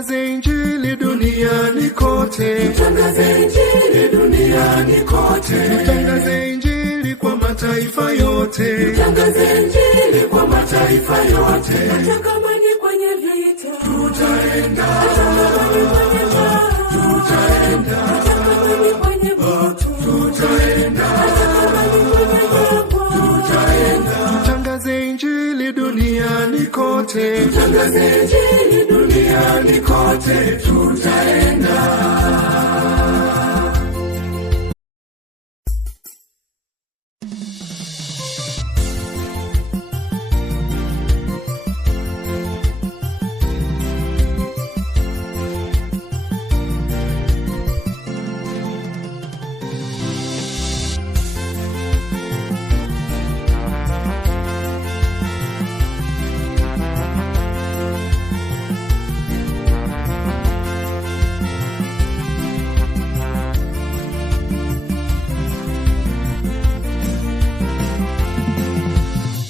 Tutangaze Injili duniani kote. Tutangaze Injili duniani kote. Tutangaze Injili kwa mataifa yote. Tutangaze Injili kwa mataifa yote. Hata kama ni kwenye vita, tutaenda. hata kama ni kwenye njaa, tutaenda. hata kama ni kwenye moto, tutaenda. hata kama ni kwenye jangwa, tutaenda. Tutangaze Injili duniani kote. Tutangaze Injili duniani kote. Tutaenda.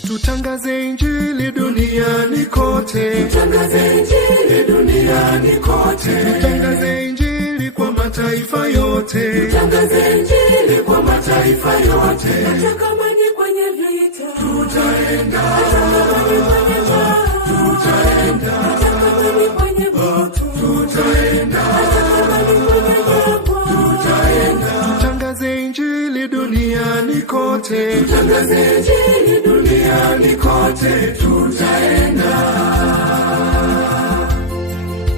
Tutangaze Injili duniani kote. Tutangaze Injili duniani kote. Tutangaze Injili kwa mataifa yote. Tutangaze Injili kwa mataifa yote. hata kama ni kwenye vita, Tutaenda. hata kama ni kwenye njaa, Tutaenda. hata kama ni kwenye moto, Tutaenda. hata kama ni kwenye jangwa, Tutaenda. Tutangaze Injili duniani kote. Tutangaze Injili duniani kote. Tutaenda.